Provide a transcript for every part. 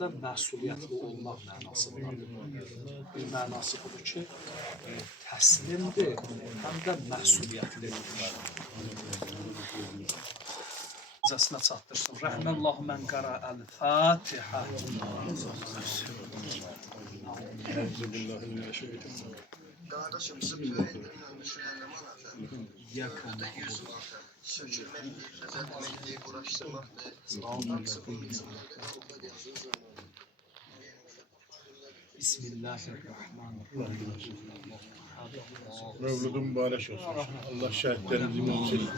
da məsuliyyətli olmaq mənasındadır. Bir mənası budur ki, təslimdir, həm də məsuliyyətlidir. Cəsinə çatdırsın. Rəhməllahu mən qara'əl-Fatihə. Kardeşim sırf öğretmenler düşünenleme anlatır. Sökülmekti, düzeltmekti, uğraştırmaktı. Ondan sıkılmışsın. Bismillahirrahmanirrahim. Mevludun mübarek olsun. Allah şehitlerimizi muhsin.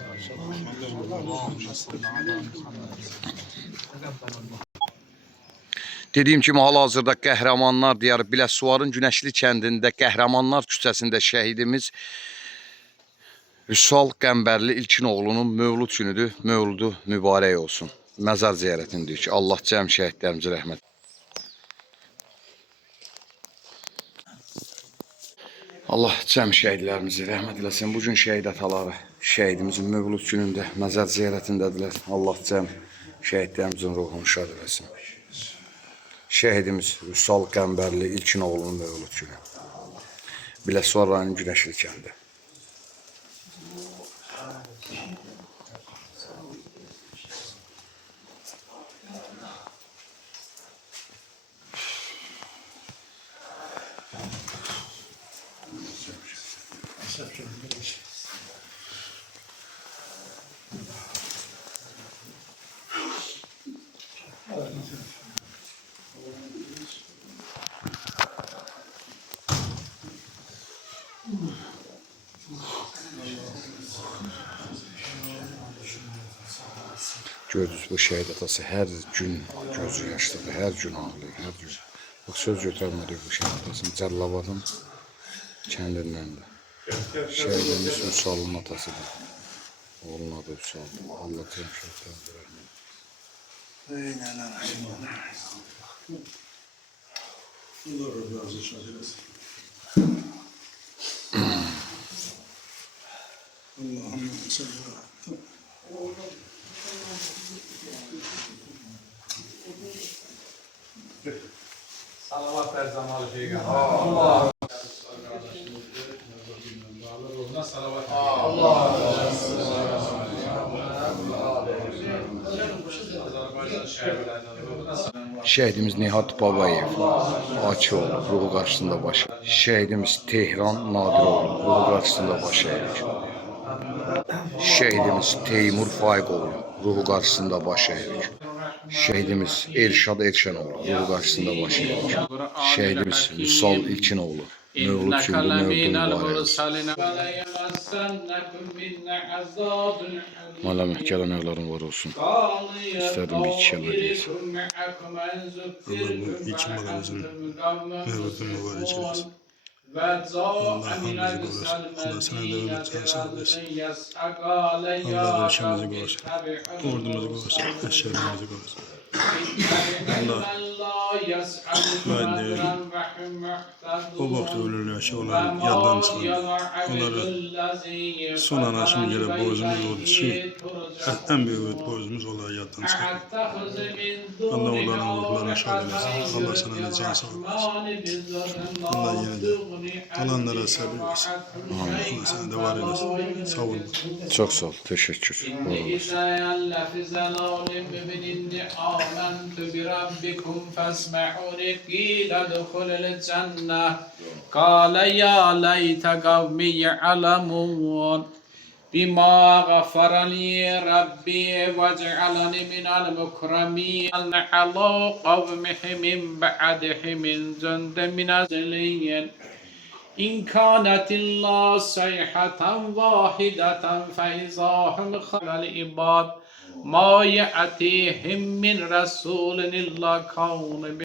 Dediyim kimi hal-hazırda Qəhrəmanlar diyarı Biləsuvarın Günəşli kəndində Qəhrəmanlar küçəsində şəhidimiz Vüsal Qəmbərli İlkinoğlunun mövlud günüdür. Mövludu mübarək olsun. Məzar ziyarətindir ki, Allah cəm şəhidlərimizi rəhmət. Allah cəm şəhidlərimizi rəhmət eləsin. Bugün şəhid ataları şəhidimizin mövlud günündə məzar ziyarətindədirlər. Allah cəm şəhidlərimizin ruhunu şad eləsin. Şəhidimiz Vüsal Qəmbərli İlkinoğlunun mövlud günü. Biləsuvar rayonunun Günəşli kəndi. Gördünüz bu şəhid atası hər gün gözü yaşlıdır, hər gün ağlayır, hər gün. Bak söz götürmədik bu şəhid atasının Cəllavadın kəndindəndir. Şəhidimiz Vüsalın atasıdır. Oğlun adı Vüsaldır. Allah cəm şəhidlərimizə rəhmət. Allah razı şad eləsin. Allah'ım sallallahu. Salavat her zaman şeygan. Allah. Salavat. Allah. Şəhidimiz Nihat Babayev, Akıoğlu, ruhu qarşısında başı. Şəhidimiz Tehran Nadiroğlu, ruhu qarşısında başı əyir. Şəhidimiz Teymur Faiqoğlu, ruhu qarşısında başı əyir. Şəhidimiz Elşad Elşənoğlu, ruhu qarşısında başı əyir. Şəhidimiz Vüsal İlkinoğlu, mövlud günü mövlud mübarək. Mala məhkələ nəqlərin var olsun. İstədim bir iki kələ deyir. Allah'ım ilk malamızın mevludun mübarek eylesin. Allah hamimizi korusun. Allah sana da ümmetcan sağlasın. Allah ülkemizi korusun. Ordumuzu korusun. Eşlerimizi korusun. Allah o vakti ölürler ki onları yaddan çıkarır. Onları son ana şimdi gelen borcumuz oldu ki en büyük borcumuz onları yaddan çıkarır. Allah onların ruhlarını şad eylesin. Allah sana da can sağlasın. Allah yine de kalanlara sabır versin. Allah sana da var eylesin. Sağ olun. Çok sağ ol, teşekkür. آمنت بربكم فاسمعوني قيل ادخل الجنة قال يا ليت قومي يعلمون بما غفر لي ربي واجعلني من المكرمين على قومه من بعده من جند من أزلين إن كانت إلا صيحة واحدة فإذا هم خلل العباد ما يأتيهم من رسول إلا كون